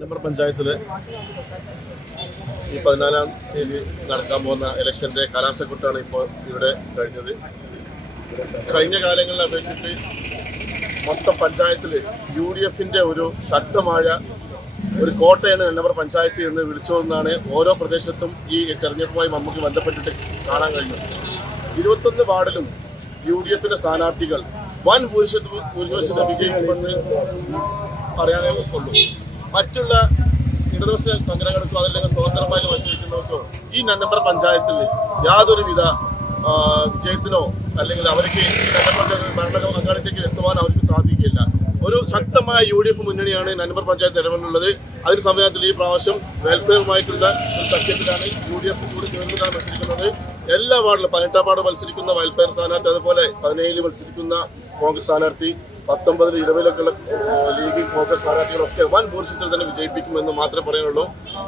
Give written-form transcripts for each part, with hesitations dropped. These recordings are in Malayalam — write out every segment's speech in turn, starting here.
നമ്പർ പഞ്ചായത്തില് ഈ 14-ാം തീയതി നടക്കാൻ പോകുന്ന ഇലക്ഷന്റെ കലാശക്കൊട്ടാണ് ഇപ്പോൾ ഇവിടെ കഴിഞ്ഞത്. കഴിഞ്ഞ കാലങ്ങളെ അപേക്ഷിച്ച് മൊത്തം പഞ്ചായത്തിൽ UDFന്റെ ഒരു ശക്തമായ ഒരു കോട്ടയാണ് നമ്പർ പഞ്ചായത്ത് എന്ന് വിളിച്ചതെന്നാണ് ഓരോ പ്രദേശത്തും ഈ തെരഞ്ഞെടുപ്പുമായി നമുക്ക് ബന്ധപ്പെട്ടിട്ട് കാണാൻ കഴിഞ്ഞത്. 21 വാർഡിലും UDFന്റെ സ്ഥാനാർത്ഥികൾ വൻ ഭൂരിപക്ഷത്തെ വിജയിക്കുമെന്ന് പറയാനേ ഉള്ളൂ. മറ്റുള്ള ഇടതുപക്ഷ സംഘടനകൾക്കോ അതല്ലെങ്കിൽ സ്വതന്ത്രമായി മത്സരിക്കുന്നവർക്കോ ഈ നമ്പർ പഞ്ചായത്തിൽ യാതൊരുവിധ വിജയത്തിനോ അല്ലെങ്കിൽ അവർക്ക് ഭരണ പങ്കാളിത്തേക്ക് എത്തുവാൻ അവർക്ക് സാധിക്കില്ല. ഒരു ശക്തമായ UDF മുന്നണിയാണ് നമ്പർ പഞ്ചായത്ത് ഇടപെടുന്നത്. അതിന് സമയത്തിൽ ഈ പ്രാവശ്യം വെൽഫെയറുമായിട്ടുള്ള ഒരു സഖ്യത്തിലാണ് UDF കൂടി ചേർന്നിട്ടാണ് മത്സരിക്കുന്നത്. എല്ലാ വാർഡിലും 18-ാം വാർഡ് മത്സരിക്കുന്ന വെൽഫെയർ സ്ഥാനാർത്ഥി, അതുപോലെ 17-ൽ മത്സരിക്കുന്ന കോൺഗ്രസ് സ്ഥാനാർത്ഥി, 19-ൽ ഇടവിലൊക്കെയുള്ള ലീഗ് കോൺഗ്രസ് സ്ഥാനാർത്ഥികളൊക്കെ വൻ ഭൂരിപക്ഷത്തിൽ തന്നെ വിജയിപ്പിക്കുമെന്ന് മാത്രമേ പറയാനുള്ളൂ.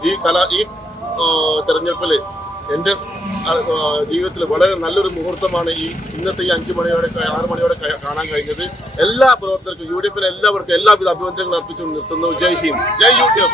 ഈ തെരഞ്ഞെടുപ്പിൽ എൻ്റെ ജീവിതത്തിൽ വളരെ നല്ലൊരു മുഹൂർത്തമാണ് ഇന്നത്തെ ഈ 5 മണിയോടെ 6 മണിയോടെ കാണാൻ കഴിഞ്ഞത്. എല്ലാ പ്രവർത്തകർക്കും UDFിലെ എല്ലാവർക്കും എല്ലാവിധ അഭിനന്ദനങ്ങൾ അർപ്പിച്ചു നിർത്തുന്നു. ജയ് ഹിന്ദ്, ജയ് UDF.